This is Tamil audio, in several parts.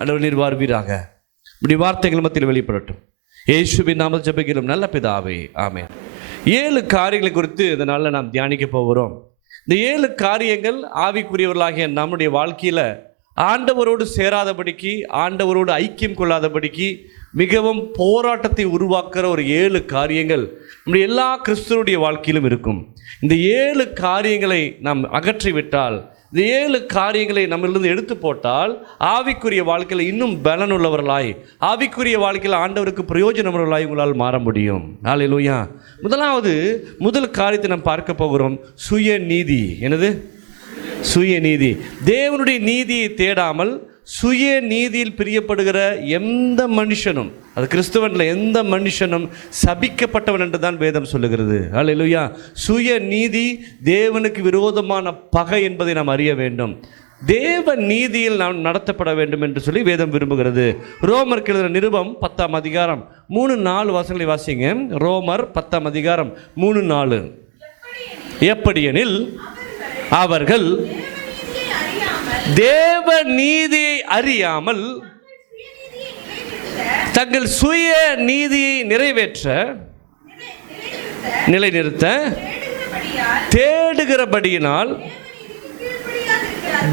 ஆண்டவர் நீர் வாழ்வீராக. இப்படி வார்த்தைகள் மத்தியில் வெளிப்படட்டும். இயேசுவின் நாமத்தில் ஜெபிக்கிறோம் நல்ல பிதாவே, ஆமென். 7 காரியங்களை குறித்து இந்த நாளில் நாம் தியானிக்க போகிறோம். இந்த 7 காரியங்கள் ஆவிக்குரியவர்களாகிய நம்முடைய வாழ்க்கையில் ஆண்டவரோடு சேராதபடிக்கு, ஆண்டவரோடு ஐக்கியம் கொள்ளாதபடிக்கு மிகவும் போராட்டத்தை உருவாக்குற ஒரு 7 காரியங்கள் நம்முடைய எல்லா கிறிஸ்தவருடைய வாழ்க்கையிலும் இருக்கும். இந்த 7 காரியங்களை நாம் அகற்றிவிட்டால், இந்த 7 காரியங்களை நம்மளிருந்து எடுத்து போட்டால் ஆவிக்குரிய வாழ்க்கையில் இன்னும் பலனுள்ளவர்களாய், ஆவிக்குரிய வாழ்க்கையில் ஆண்டவருக்கு பிரயோஜனமுள்ளவர்களாய் உங்களால் மாற முடியும். ஹல்லேலூயா. முதல் காரியத்தை நாம் பார்க்க போகிறோம், சுயநீதி. என்னது? சுயநீதி. தேவனுடைய நீதியை தேடாமல் சுய நீதியில் பிரியப்படுகிற எந்த மனுஷனும், அது கிறிஸ்துவன்ல எந்த மனுஷனும் சபிக்கப்பட்டவன் என்று தான் வேதம் சொல்லுகிறது. ஹல்லேலூயா. சுய நீதி தேவனுக்கு விரோதமான பகை என்பதை நாம் அறிய வேண்டும். தேவ நீதியில் நாம் நடத்தப்பட வேண்டும் என்று சொல்லி வேதம் விரும்புகிறது. ரோமருக்கு எழுதின நிருபம் 10ஆம் அதிகாரம் 3-4 வசனங்களை வாசிங்க. ரோமர் 10ஆம் அதிகாரம் 3-4. எப்படியெனில் அவர்கள் தேவ நீதியை அறியாமல் தங்கள் சுய நீதியை நிறைவேற்ற நிலைநிறுத்த தேடுகிறபடியினால்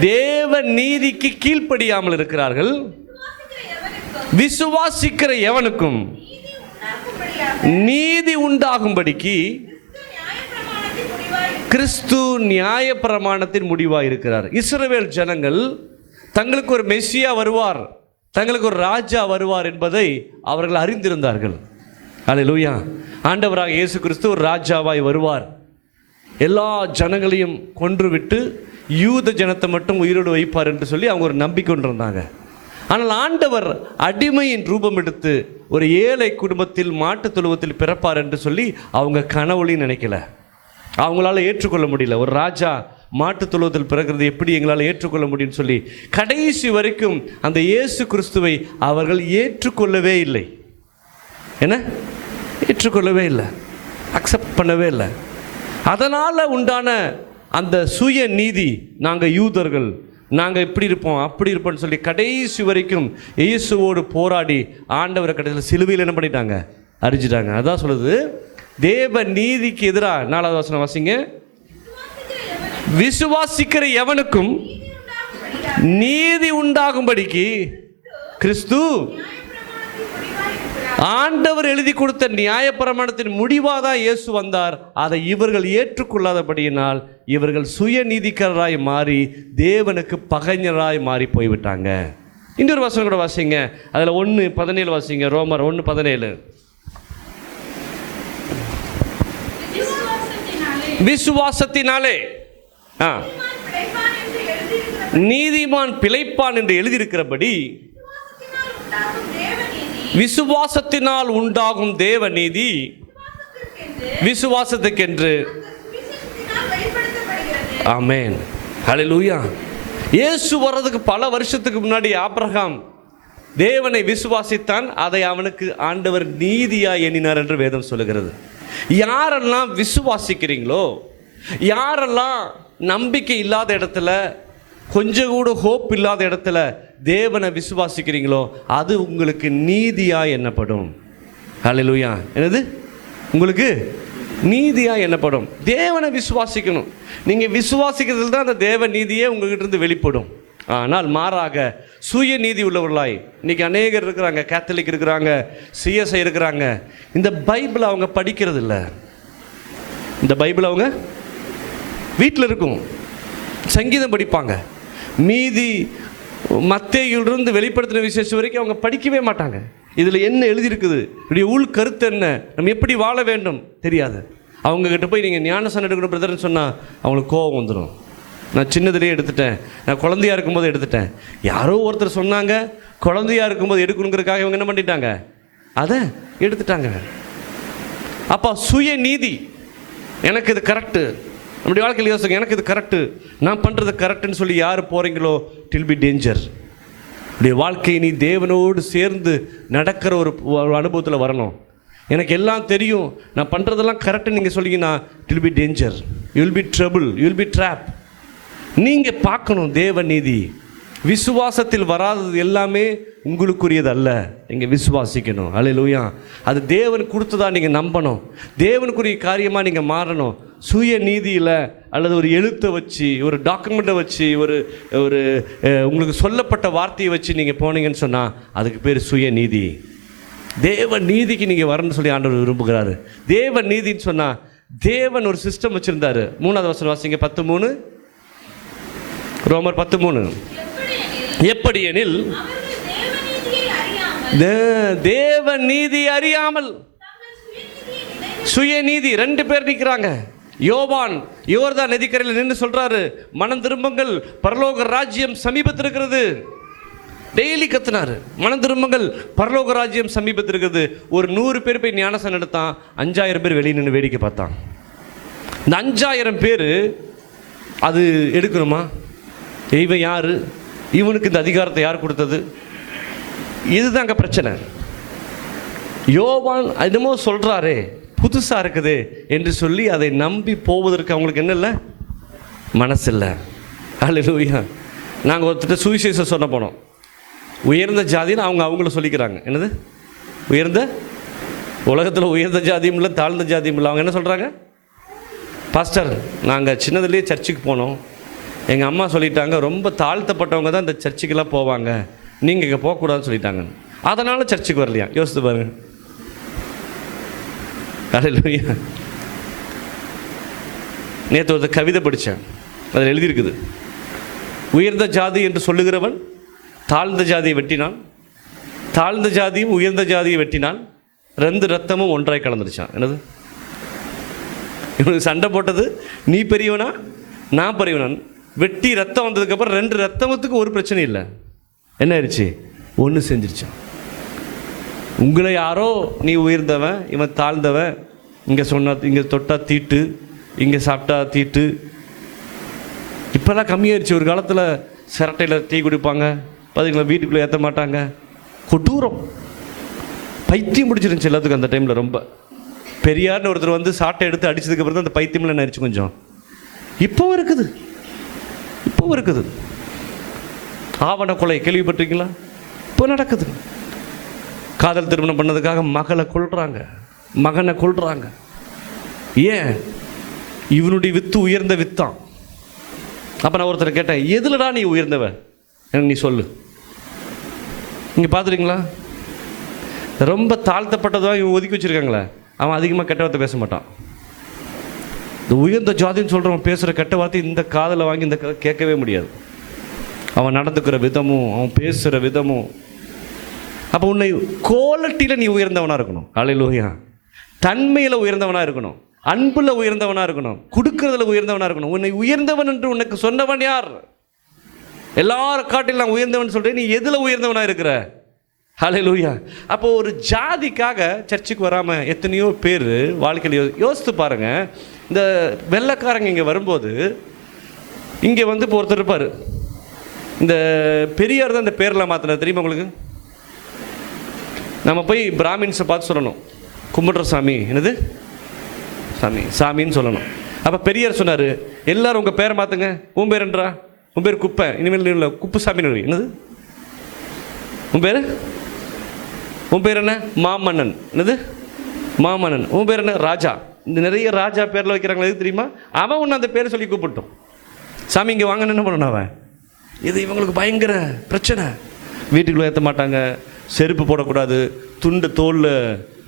தேவ நீதிக்கு கீழ்ப்படியாமல் இருக்கிறார்கள். விசுவாசிக்கிற எவனுக்கும் நீதி உண்டாகும்படிக்கு கிறிஸ்து நியாய பிரமாணத்தின் முடிவாக இருக்கிறார். இஸ்ரவேல் ஜனங்கள் தங்களுக்கு ஒரு மெசியா வருவார், தங்களுக்கு ஒரு ராஜா வருவார் என்பதை அவர்கள் அறிந்திருந்தார்கள். ஹல்லேலூயா. ஆண்டவராக இயேசு கிறிஸ்து ஒரு ராஜாவாய் வருவார், எல்லா ஜனங்களையும் கொன்றுவிட்டு யூத ஜனத்தை மட்டும் உயிரோடு வைப்பார் என்று சொல்லி அவங்க ஒரு நம்பிக்கை கொண்டிருந்தாங்க. ஆனால் ஆண்டவர் அடிமையின் ரூபம் எடுத்து ஒரு ஏழை குடும்பத்தில் மாட்டு தொழுவத்தில் பிறப்பார் என்று சொல்லி அவங்க கனவுலையும் நினைக்கல, அவங்களால ஏற்றுக்கொள்ள முடியல. ஒரு ராஜா மாட்டு தொழுவத்தில் பிறக்கிறது எப்படி எங்களால் ஏற்றுக்கொள்ள முடியும்னு சொல்லி கடைசி வரைக்கும் அந்த இயேசு கிறிஸ்துவை அவர்கள் ஏற்றுக்கொள்ளவே இல்லை. என்ன? ஏற்றுக்கொள்ளவே இல்லை, அக்செப்ட் பண்ணவே இல்லை. அதனால் உண்டான அந்த சுய நீதி, நாங்கள் யூதர்கள், நாங்கள் இப்படி இருப்போம் அப்படி இருப்போம்னு சொல்லி கடைசி வரைக்கும் இயேசுவோடு போராடி ஆண்டவரை கடைசியில் சிலுவையில் என்ன பண்ணிட்டாங்க? அரிஞ்சிட்டாங்க. அதான் சொல்லுது, தேவ நீதிக்கு எதிராக. 4வது வசனம் வாசிங்க. விசுவாசிக்கிற எவனுக்கும் நீதி உண்டாகும்படிக்கு கிறிஸ்து ஆண்டவர் எழுதி கொடுத்த நியாயப்பிரமாணத்தின் முடிவாக தான் இயேசு வந்தார். அதை இவர்கள் ஏற்றுக்கொள்ளாதபடியினால் இவர்கள் சுய நீதிக்காரராய் மாறி தேவனுக்கு பகைஞராய் மாறி போய்விட்டாங்க. இன்னொரு வசனம் கூட வாசிங்க, அதில் 1:17 வாசிங்க. ரோமர் 1:17. விசுவாசத்தினாலே நீதிமான் பிழைப்பான் என்று எழுதியிருக்கிறபடி விசுவாசத்தினால் உண்டாகும் தேவ நீதி விசுவாசத்துக்கென்று. ஆமென். ஹல்லேலூயா. இயேசு வர்றதுக்கு பல வருஷத்துக்கு முன்னாடி ஆபிரகாம் தேவனை விசுவாசித்தான், அதை அவனுக்கு ஆண்டவர் நீதியாய் எண்ணினார் என்று வேதம் சொல்லுகிறது. யாரெல்லாம் விசுவாசிக்கிறீங்களோ, யாரெல்லாம் நம்பிக்கை இல்லாத இடத்துல, கொஞ்சம் கூட ஹோப் இல்லாத இடத்துல தேவனை விசுவாசிக்கிறீங்களோ அது உங்களுக்கு நீதியாக எண்ணப்படும். ஹல்லேலூயா. என்னது? உங்களுக்கு நீதியாக எண்ணப்படும். தேவனை விசுவாசிக்கணும். நீங்கள் விசுவாசிக்கிறதுல தான் அந்த தேவ நீதியே உங்ககிட்ட இருந்து வெளிப்படும். ஆனால் மாறாக சுய நீதி உள்ளவர்களாய் இன்றைக்கி அநேகர் இருக்கிறாங்க. கேத்தலிக் இருக்கிறாங்க, சிஎஸ்ஐ இருக்கிறாங்க. இந்த பைபிளை அவங்க படிக்கிறது இல்லை. இந்த பைபிள் அவங்க வீட்டில் இருக்கும், சங்கீதம் படிப்பாங்க, மீதி மத்தேயுவிலிருந்து வெளிப்படுத்தின விசேஷம் வரைக்கும் அவங்க படிக்கவே மாட்டாங்க. இதில் என்ன எழுதியிருக்குது, இப்படி உள் கருத்து என்ன, நம்ம எப்படி வாழ வேண்டும் தெரியாது. அவங்கக்கிட்ட போய் நீங்கள் ஞானஸ்நானம் எடுக்கணும் பிரதர்ன்னு சொன்னால் அவங்களுக்கு கோபம் வந்துடும். நான் சின்னதுலேயே எடுத்துட்டேன், நான் குழந்தையாக இருக்கும்போது எடுத்துட்டேன், யாரோ ஒருத்தர் சொன்னாங்க குழந்தையாக இருக்கும்போது எடுக்கணுங்கிறதுக்காக இவங்க என்ன பண்ணிட்டாங்க, அதை எடுத்துட்டாங்க. அப்போ சுய நீதி, எனக்கு இது கரெக்டு, நம்முடைய வாழ்க்கையில் யோசிங்க, எனக்கு இது கரெக்டு, நான் பண்ணுறது கரெக்டுன்னு சொல்லி யார் போகிறீங்களோ டில் பி டேஞ்சர். உடைய வாழ்க்கையை நீ தேவனோடு சேர்ந்து நடக்கிற ஒரு அனுபவத்தில் வரணும். எனக்கு எல்லாம் தெரியும், நான் பண்ணுறதெல்லாம் கரெக்டுன்னு நீங்கள் சொல்லிங்கன்னா it will be danger, you will be trouble, you will be trap. நீங்கள் பார்க்கணும் தேவ நீதி. விசுவாசத்தில் வராதது எல்லாமே உங்களுக்குரியது அல்ல. நீங்கள் விசுவாசிக்கணும். அல்லேலூயா. அது தேவன் கொடுத்ததா நீங்கள் நம்பணும். தேவனுக்குரிய காரியமாக நீங்கள் மாறணும். சுய நீதியில் அல்லது ஒரு எழுத்தை வச்சு, ஒரு டாக்குமெண்ட்டை வச்சு, ஒரு உங்களுக்கு சொல்லப்பட்ட வார்த்தையை வச்சு நீங்கள் போனீங்கன்னு சொன்னால் அதுக்கு பேர் சுய நீதி. தேவ நீதிக்கு நீங்கள் வரணும்னு சொல்லி ஆண்டவர் விரும்புகிறாரு. தேவ நீதின்னு சொன்னால் தேவன் ஒரு சிஸ்டம் வச்சுருந்தாரு. 3வது வசனம் வாசிங்க. 10:3, ரோமர் 10:3. எப்படி எனில் தேவ நீதி அறியாமல், சுயநீதி. 2 பேர் நிற்கிறாங்க. யோவான் யோர்தான் நதிக்கரையில் நின்று சொல்றாரு, மனம் திரும்புங்கள், பரலோக ராஜ்யம் சமீபத்தில் இருக்கிறது. டெய்லி கத்துனாரு, மனம் திரும்புங்கள், பரலோக ராஜ்யம் சமீபத்தில் இருக்கிறது. ஒரு 100 பேர் போய் ஞானசனம் எடுத்தான். 5000 பேர் வெளியே நின்று வேடிக்கை பார்த்தான். இந்த 5000 பேர் அது எடுக்கணுமா? இவன் யாரு? இவனுக்கு இந்த அதிகாரத்தை யார் கொடுத்தது? இதுதாங்க பிரச்சனை. யோவான் என்னமோ சொல்றாரே, புதுசாக இருக்குது என்று சொல்லி அதை நம்பி போவதற்கு அவங்களுக்கு என்ன இல்லை? மனசு இல்லை. அல்லேலூயா. நாங்கள் ஒருத்தர் சுவிசேஷம் சொன்ன போனோம். உயர்ந்த ஜாதின்னு அவங்கள சொல்லிக்கிறாங்க. என்னது உயர்ந்த? உலகத்தில் உயர்ந்த ஜாதியும் இல்லை, தாழ்ந்த ஜாதியும் இல்லை. அவங்க என்ன சொல்கிறாங்க? பாஸ்டர், நாங்கள் சின்னதுலேயே சர்ச்சுக்கு போனோம், எங்கள் அம்மா சொல்லிட்டாங்க ரொம்ப தாழ்த்தப்பட்டவங்க தான் இந்த சர்ச்சுக்கெல்லாம் போவாங்க, நீங்கள் இங்கே போகக்கூடாதுன்னு சொல்லிட்டாங்க. அதனால் சர்ச்சுக்கு வரலையா? யோசித்து பாருங்க. அல்லேலூயா. நேற்று ஒரு கவிதை படித்தேன், அதில் எழுதியிருக்குது, உயர்ந்த ஜாதி என்று சொல்லுகிறவன் தாழ்ந்த ஜாதியை வெட்டினான், தாழ்ந்த ஜாதியும் உயர்ந்த ஜாதியை வெட்டினான், 2 ரத்தமும் ஒன்றாய் கலந்துருச்சான். என்னது? இவனுக்கு சண்டை போட்டது நீ பெரியவனா நான் பெரியவனான். வெட்டி ரத்தம் வந்ததுக்கப்புறம் 2 ரத்தமத்துக்கு ஒரு பிரச்சனை இல்லை. என்ன ஆயிடுச்சு? ஒன்று செஞ்சிருச்சான். உங்களை யாரோ நீ உயர்ந்தவன், இவன் தாழ்ந்தவன், இங்கே சொன்னா இங்கே தொட்டா தீட்டு, இங்கே சாப்பிட்டா தீட்டு. இப்போல்லாம் கம்மியாயிருச்சு. ஒரு காலத்தில் சிரட்டையில் டீ குடிப்பாங்க, பார்த்தீங்களா, வீட்டுக்குள்ளே ஏற்ற மாட்டாங்க. கொடூரம், பைத்தியம் பிடிச்சிருந்துச்சு எல்லாத்துக்கும் அந்த டைமில். ரொம்ப பெரியார்னு ஒருத்தர் வந்து சாட்டை எடுத்து அடித்ததுக்கப்புறம் தான் அந்த பைத்தியமில் என்ன ஆயிடுச்சு கொஞ்சம். இப்போவும் இருக்குது, இப்போவும் இருக்குது. ஆவண கொலை கேள்விப்பட்டிருக்கீங்களா? இப்போ நடக்குது. காதல் திருமணம் பண்ணதுக்காக மகளை கொல்றாங்க, மகனை கொல்றாங்க. ஏன்? இவனுடைய வித்து உயர்ந்த வித்தான். அப்போ நான் ஒருத்தரை கேட்டேன், எதுலடா நீ உயர்ந்தவன் எனக்கு நீ சொல்லு. நீங்கள் பார்த்துருக்கீங்களா? ரொம்ப தாழ்த்தப்பட்டதாக இவன் ஒதுக்கி வச்சுருக்காங்களே, அவன் அதிகமாக கெட்ட வார்த்தை பேச மாட்டான். இந்த உயர்ந்த ஜாதின்னு சொல்கிறவன் பேசுகிற கெட்ட வார்த்தை இந்த காதில் வாங்கி இந்த கேட்கவே முடியாது. அவன் நடந்துக்கிற விதமும் அவன் பேசுகிற விதமும். அப்போ உன்னை குவாலிட்டியில் நீ உயர்ந்தவனாக இருக்கணும். அல்லேலூயா. தன்மையில் உயர்ந்தவனாக இருக்கணும், அன்பில் உயர்ந்தவனாக இருக்கணும், கொடுக்கறதுல உயர்ந்தவனாக இருக்கணும். உன்னை உயர்ந்தவன் என்று உனக்கு சொன்னவன் யார்? எல்லாரும் காட்டில் நான் உயர்ந்தவன் சொல்கிறேன், நீ எதில் உயர்ந்தவனாக இருக்கிற? அல்லேலூயா. அப்போ ஒரு ஜாதிக்காக சர்ச்சுக்கு வராமல் எத்தனையோ பேர் வாழ்க்கையில் யோசித்து பாருங்கள். இந்த வெள்ளைக்காரங்க இங்கே வரும்போது இங்கே வந்து இப்போ ஒருத்தர் இருப்பார், இந்த பெரியார் தான் இந்த பேரெலாம் மாற்றினது தெரியுமா உங்களுக்கு? நம்ம போய் பிராமின்ஸை பார்த்து சொல்லணும், கும்பிடுற சாமி என்னது சாமி சாமின்னு சொல்லணும். அப்போ பெரியார் சொன்னார், எல்லாரும் உங்கள் பேரை மாற்றுங்க. உன் பேர் என்றா? உன் பேர் குப்பை, இனிமேல் இல்லை குப்பு சாமின்னு. என்னது உன் பேர்? உன் பேர் என்ன? மாமன்னன். என்னது மாமன்னன். உன் பேர் என்ன? ராஜா. இந்த நிறைய ராஜா பேரில் வைக்கிறாங்களா, எது தெரியுமா? அவன் ஒன்று அந்த பேரை சொல்லி கூப்பிட்டோம். சாமி இங்கே வாங்கன்னு என்ன பண்ணணும் அவன்? இது இவங்களுக்கு பயங்கர பிரச்சனை. வீட்டுக்குள்ளே ஏற்ற மாட்டாங்க, செருப்பு போடக்கூடாது, துண்டு தோலில்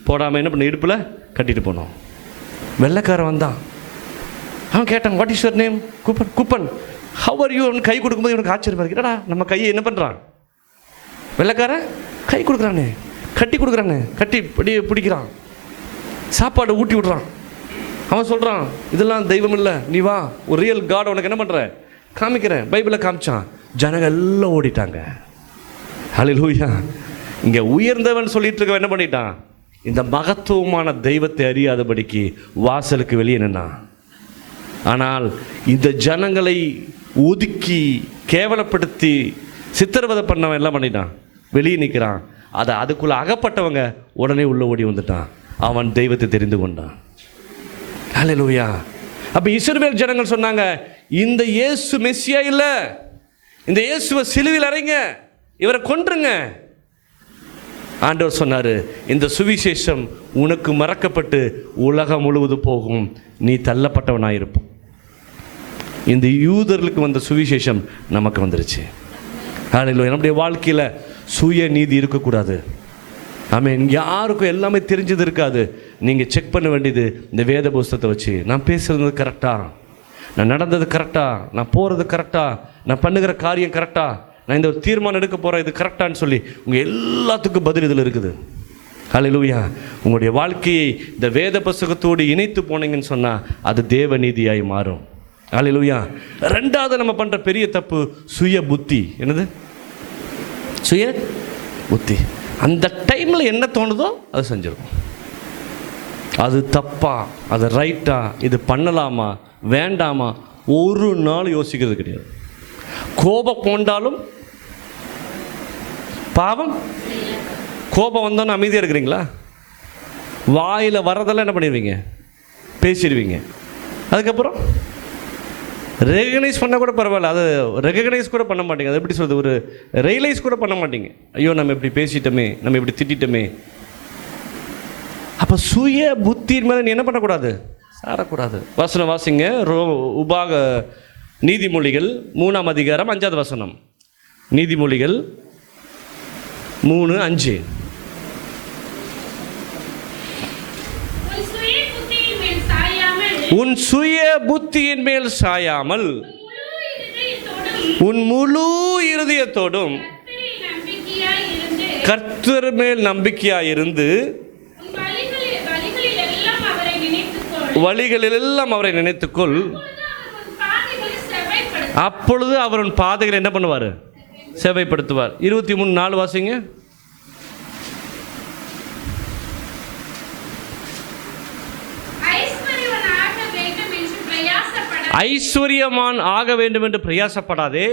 போடாமல் என்ன பண்ண இடுப்பில் கட்டிட்டு போனோம். வெள்ளைக்காரன் வந்தான், அவன் கேட்டான், what is your name? Kuppan. Kuppan, how are you? அவன் கை கொடுக்கும்போது இவனுக்கு ஆச்சரியமாக இருக்கிறடா, நம்ம கையை என்ன பண்ணுறான்? வெள்ளைக்காரன் கை கொடுக்குறானே, கட்டி கொடுக்குறானே, கட்டி பிடிக்கிறான், சாப்பாடு ஊட்டி விட்றான். அவன் சொல்கிறான், இதெல்லாம் தெய்வம் இல்லை, நீ வா, ஒரு ரியல் காட் உனக்கு என்ன பண்ணுற காமிக்கிறேன். பைபிளை காமிச்சான். ஜனங்க எல்லாம் ஓடிட்டாங்க. ஹல்லேலூயா. இங்கே உயர்ந்தவன் சொல்லிட்டு இருக்க என்ன பண்ணிட்டான்? இந்த மகத்துவமான தெய்வத்தை அறியாதபடிக்கு வாசலுக்கு வெளியே நின்னான். ஆனால் இந்த ஜனங்களை ஒதுக்கி கேவலப்படுத்தி சித்திரவதை பண்ணவன் எல்லாம் பண்ணிட்டான், வெளியே நிற்கிறான். அதுக்குள்ளே அகப்பட்டவங்க உடனே உள்ள ஓடி வந்துட்டான். அவன் தெய்வத்தை தெரிந்து கொண்டான். ஹல்லேலூயா. அப்போ இஸ்ரவேல் ஜனங்கள் சொன்னாங்க, இந்த இயேசு மெஸ்ஸியா இல்லை, இந்த இயேசுவை சிலுவையில் அறைங்க, இவரை கொன்றுங்க. ஆண்டவர் சொன்னார், இந்த சுவிசேஷம் உனக்கு மறக்கப்பட்டு உலகம் முழுவதும் போகும், நீ தள்ளப்பட்டவனாயிருப்போம். இந்த யூதர்களுக்கு வந்த சுவிசேஷம் நமக்கு வந்துருச்சு. ஹல்லேலூயா. நம்முடைய வாழ்க்கையில் சுய நீதி இருக்கக்கூடாது. ஆமென். யாருக்கும் எல்லாமே தெரிஞ்சது இருக்காது. நீங்கள் செக் பண்ண வேண்டியது இந்த வேத புஸ்தகத்தை வச்சு, நான் பேசுகிறது கரெக்டா, நான் நடந்தது கரெக்டா, நான் போகிறது கரெக்டா, நான் பண்ணுகிற காரியம் கரெக்டா, நான் இந்த ஒரு தீர்மானம் எடுக்க போகிறேன் இது கரெக்டான்னு சொல்லி உங்கள் எல்லாத்துக்கும் பதில் இதில் இருக்குது. ஹல்லேலூயா. உங்களுடைய வாழ்க்கையை இந்த வேத புஸ்தகத்தோடு இணைத்து போனீங்கன்னு சொன்னால் அது தேவ நீதியாய் மாறும். ஹல்லேலூயா. ரெண்டாவது நம்ம பண்ணுற பெரிய தப்பு சுய புத்தி. என்னது? சுய புத்தி. அந்த டைமில் என்ன தோணுதோ அது செஞ்சிடும். அது தப்பா, அது ரைட்டா, இது பண்ணலாமா வேண்டாமா ஒரு நாள் யோசிக்கிறது கிடையாது. கோபம் கொண்டாலும் பாவம். கோபம் வந்தோன்னு அமைதியாக இருக்கிறீங்களா? வாயில் வரதெல்லாம் என்ன பண்ணிடுவீங்க? பேசிடுவீங்க. அதுக்கப்புறம் ரெகனைஸ் பண்ணால் கூட பரவாயில்ல, அது ரெகனைஸ் கூட பண்ண மாட்டீங்க. அது எப்படி சொல்கிறது, ஒரு ரியலைஸ் கூட பண்ண மாட்டீங்க. ஐயோ நம்ம இப்படி பேசிட்டோமே, நம்ம இப்படி திட்டமே. அப்போ சுய புத்தியின் மேலே நீ என்ன பண்ணக்கூடாது? சாரக்கூடாது. வசனம் வாசிங்க. உபாக நீதிமொழிகள் 3ஆம் அதிகாரம் 5வது வசனம். நீதிமொழிகள் 3:5. உன் சுய புத்தியின் மேல் சாயாமல் உன் முழு இருதயத்தோடும் கர்த்தர் மேல் நம்பிக்கையாயிருந்து வழிகளிலெல்லாம் அவரை நினைத்துக்கொள், அப்பொழுது அவர் உன் பாதைகளை என்ன பண்ணுவார்? செவைப்படுத்துவார். 23:4 வாசிங்க. ஐஸ்வர்யமான் ஆக வேண்டும் என்று பிரயாசப்படாதே,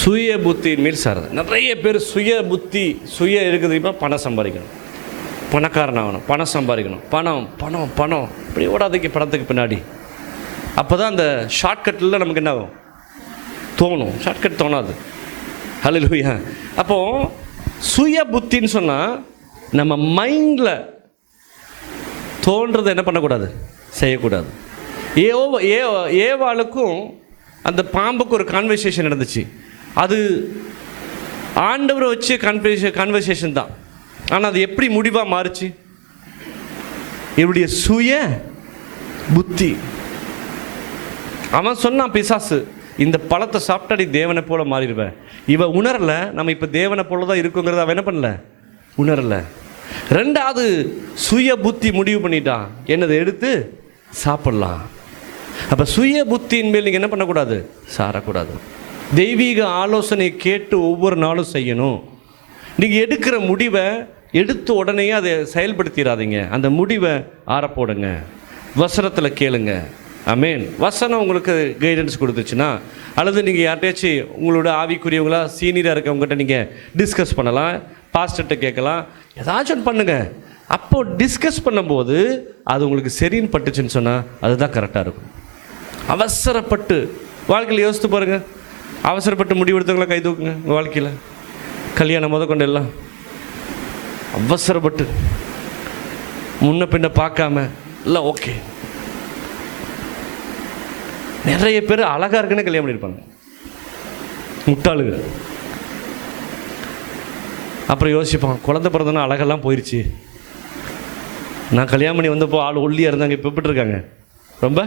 சுய புத்தியின் மேல் சாராது. நிறைய பேர் சுய புத்தி இருக்குது. இப்போ பணம் சம்பாதிக்கணும், பணக்காரன் ஆகணும், பணம் சம்பாதிக்கணும், பணம் பணம் பணம் இப்படி ஓடாதீங்க பணத்துக்கு பின்னாடி. அப்போ தான் அந்த ஷார்ட்கட்டில் நமக்கு என்ன ஆகும்? தோணும். ஷார்ட்கட் தோணாது. ஹல்லேலூயா. அப்போது சுய புத்தின்னு சொன்னால் நம்ம மைண்டில் தோன்றதை என்ன பண்ணக்கூடாது? செய்யக்கூடாது. ஏவாளுக்கும் அந்த பாம்புக்கு ஒரு கான்வர்சேஷன் நடந்துச்சு. அது ஆண்டவரை வச்சு கான்வர்சேஷன் தான். ஆனால் அது எப்படி முடிவாக மாறுச்சு? இவருடைய சுய புத்தி. அவன் சொன்னான், பிசாசு இந்த பழத்தை சாப்பிட்டாடி தேவனை போல மாறிடுவேன். இவன் உணரலை, நம்ம இப்போ தேவனை போல தான் இருக்குங்கிறத அவன் என்ன பண்ணல? உணரலை. ரெண்டாவது சுய புத்தி முடிவு பண்ணிட்டான், என்னதை எடுத்து சாப்பிடலாம். அப்போ சுய புத்தியின் மேல் நீங்கள் என்ன பண்ணக்கூடாது? சாரக்கூடாது. தெய்வீக ஆலோசனை கேட்டு ஒவ்வொரு நாளும் செய்யணும். நீங்கள் எடுக்கிற முடிவை எடுத்து உடனே அதை செயல்படுத்திடாதீங்க. அந்த முடிவை ஆறப்போடுங்க, வசனத்தில் கேளுங்க. ஆமென். வசனம் உங்களுக்கு கைடன்ஸ் கொடுத்துச்சுன்னா, அல்லது நீங்கள் யார்கிட்டயாச்சும் உங்களோட ஆவிக்குரியவங்களா சீனியராக இருக்கவங்ககிட்ட நீங்கள் டிஸ்கஸ் பண்ணலாம், பாஸ்டர்கிட்ட கேட்கலாம், ஏதாச்சும் பண்ணுங்கள். அப்போது டிஸ்கஸ் பண்ணும்போது அது உங்களுக்கு சரின்னு பட்டுச்சுன்னு சொன்னால் அதுதான் கரெக்டாக இருக்கும். அவசரப்பட்டு வாழ்க்கையில் யோசித்து பாருங்கள். அவசரப்பட்டு முடிவெடுத்தவங்கள கை தூக்குங்க. உங்கள் வாழ்க்கையில் கல்யாணம் கொண்டு எல்லாம் அவசரப்பட்டு முன்ன பின்ன பார்க்காம இல்லை ஓகே. நிறைய பேர் அழகாக இருக்குன்னு கல்யாணம் பண்ணியிருப்பாங்க, முட்டாளுங்க. அப்புறம் யோசிப்பான், குழந்தை பிறந்தனா அழகெல்லாம் போயிடுச்சு. நான் கல்யாணம் பண்ணி வந்தப்போ ஆள் ஒல்லியாக இருந்தாங்க, இப்போ எப்படி இருக்காங்க? ரொம்ப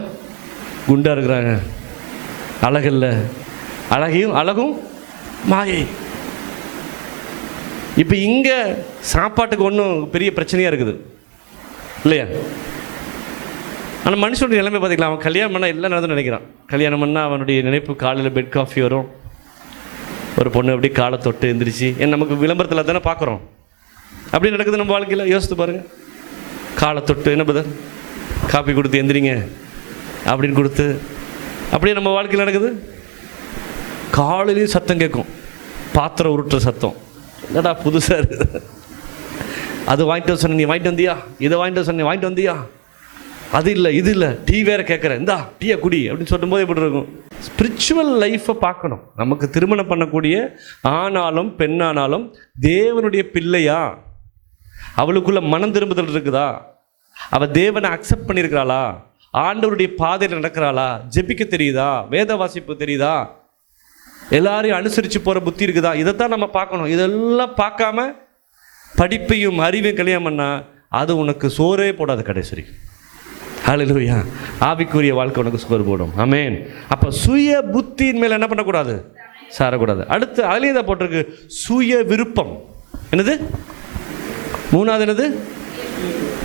குண்டாக இருக்கிறாங்க. அழகில்ல, அழகும் மாயை. இப்போ இங்கே சாப்பாட்டுக்கு ஒன்றும் பெரிய பிரச்சனையாக இருக்குது இல்லையா? ஆனால் மனுஷனுடைய நிலைமை பார்த்திங்களா? அவன் கல்யாணம் பண்ணால் எல்லாம் நடந்து நினைக்கிறான். கல்யாணம் பண்ணால் அவனுடைய நினைப்பு காலையில் பெட் காஃபி வரும், ஒரு பொண்ணு அப்படி காலை தொட்டு எந்திரிச்சு, ஏன் நமக்கு விளம்பரத்தில் தானே பார்க்குறோம். அப்படி நடக்குது நம்ம வாழ்க்கையில். யோசித்து பாருங்கள். காலை தொட்டு என்ன பதர் காப்பி கொடுத்து எந்திரிங்க அப்படின்னு கொடுத்து அப்படியே நம்ம வாழ்க்கையில் நடக்குது. காலையிலையும் சத்தம் கேட்கும், பாத்திரம் உருட்டுற சத்தம். என்னடா புதுசாக இருக்குது, அது வாங்கிட்டு வர சொன்ன நீ வாங்கிட்டு வந்தியா, இதை வாங்கிட்டு வர சொன்ன வாங்கிட்டு வந்தியா, அது இல்லை இது இல்லை, டீ வேறு கேட்குறேன், இந்தா டீயை குடி அப்படின்னு சொல்லும் போது எப்படி இருக்கும்? ஸ்பிரிச்சுவல் லைஃப்பை பார்க்கணும். நமக்கு திருமணம் பண்ணக்கூடிய ஆனாலும் பெண்ணானாலும் தேவனுடைய பிள்ளையா, அவளுக்குள்ள மனம் திரும்புதல் இருக்குதா, அவள் தேவனை அக்செப்ட் பண்ணியிருக்கிறாளா, ஆண்டவருடைய பாதையில் நடக்கிறாளா, ஜெபிக்க தெரியுதா, வேத வாசிப்பு தெரியுதா, எல்லாரையும் அனுசரித்து போகிற புத்தி இருக்குதா, இதைத்தான் நம்ம பார்க்கணும். இதெல்லாம் பார்க்காம படிப்பையும் அறிவையும் கல்யாணம் பண்ணால் அது உனக்கு சோறே போடாது கடைசி வரைக்கும். ஹல்லேலூயா. ஆவிக்குரிய வாழ்க்கை உனக்கு சோறு போடும். ஆமென். அப்போ சுய புத்தியின் மேலே என்ன பண்ணக்கூடாது, சாரக்கூடாது. அடுத்து அதுலேயும் இதை போட்டிருக்கு, சுய விருப்பம். என்னது மூணாவது? என்னது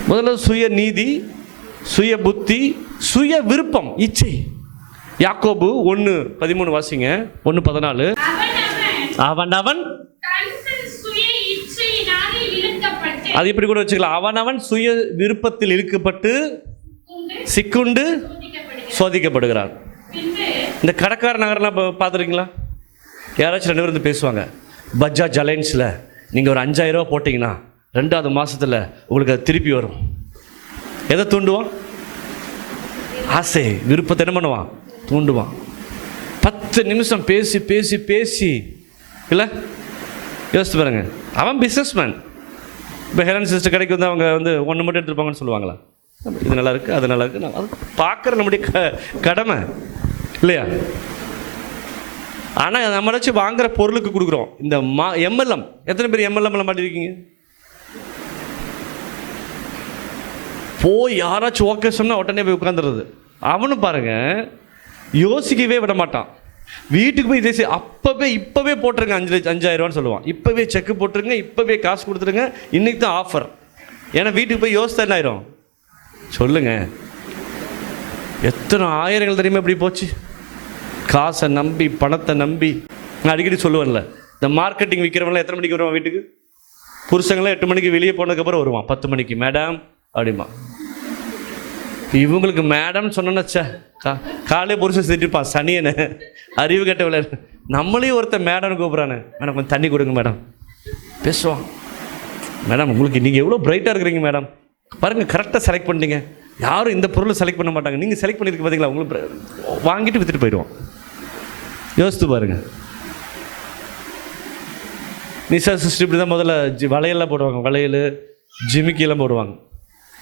முதல்ல? சுய நீதி, சுய புத்தி, சுய விருப்பம், இச்சை. யாக்கோபு 1:13 வாசிங்க. 1:14. அவனவன் அது இப்படி கூட வச்சுக்கலாம். அவனவன் சுய விருப்பத்தில் இழுக்கப்பட்டு சிக்குண்டு சோதிக்கப்படுகிறான். இந்த கடற்கார நகரெலாம் பார்த்துருக்கீங்களா? யாராச்சும் 2 பேர் வந்து பேசுவாங்க. பஜாஜ் அலைன்ஸில் நீங்கள் ஒரு 5000 ரூபா போட்டிங்கன்னா 2வது மாதத்தில் உங்களுக்கு அது திருப்பி வரும். எதை தூண்டுவான்? ஆசை, விருப்பத்தை என்ன பண்ணுவான்? தூண்டுவான். 10 நிமிஷம் பேசி பேசி பேசி இல்லை, யோசித்து பாருங்க. அவன் பிஸ்னஸ்மேன். இப்போ ஹெலன் சிஸ்டர் கடைக்கு வந்து அவங்க வந்து 1 மட்டும் எடுத்துருப்பாங்கன்னு சொல்லுவாங்களா? இது நல்லா இருக்குது, அது நல்லா இருக்குது, அது பார்க்குற நம்முடைய கடமை இல்லையா? ஆனால் நம்ம வச்சு வாங்குகிற பொருளுக்கு கொடுக்குறோம். இந்த எம்எல்எம், எத்தனை பேர் எம்எல்எம்ல மாட்டிருக்கீங்க? போய் யாராச்சும் ஓகே சொன்னால் உடனே போய் உட்காந்துருது. அவனு பாருங்க யோசிக்கவே விட மாட்டான். வீட்டுக்கு போய் இதே இப்போவே போட்டுருங்க 5000 ரூபான்னு சொல்லுவான். இப்போவே செக்கு போட்டுருங்க, இப்போவே காசு கொடுத்துருங்க, இன்னைக்கு தான் ஆஃபர். ஏன்னா வீட்டுக்கு போய் யோசித்தா என்ன ஆயிரும் சொல்லுங்க. எத்தனை ஆயிரங்கள் தெரியுமா இப்படி போச்சு? காசை நம்பி, பணத்தை நம்பி. நான் அடிக்கடி சொல்லுவேன்ல, இந்த மார்க்கெட்டிங் விற்கிறவங்களாம் எத்தனை மணிக்கு வருவான் வீட்டுக்கு? புருஷங்களாம் 8 மணிக்கு வெளியே போனதுக்கப்புறம் வருவான். 10 மணிக்கு மேடம் அப்படிமா. இவங்களுக்கு மேடம் சொன்னச்சா காலையே புருஷன் திட்டிருப்பான், சனியனை அறிவு கட்ட விளையாடு. நம்மளையும் ஒருத்தர் மேடம் கூப்பிட்றானு, மேடம் கொஞ்சம் தண்ணி கொடுங்க மேடம். பேசுவான். மேடம் உங்களுக்கு நீங்கள் எவ்வளோ பிரைட்டாக இருக்கிறீங்க மேடம், பாருங்கள் கரெக்டாக செலக்ட் பண்ணிட்டீங்க. யாரும் இந்த பொருளை செலக்ட் பண்ண மாட்டாங்க, நீங்கள் செலக்ட் பண்ணியிருக்க பார்த்தீங்களா, உங்களுக்கு வாங்கிட்டு விற்றுட்டு போயிடுவோம். யோசித்து பாருங்கள். நிஷா சிஸ்டர் இப்படி தான் முதல்ல வளையல்லாம் போடுவாங்க, வளையல் ஜிமிக்கியெல்லாம் போடுவாங்க.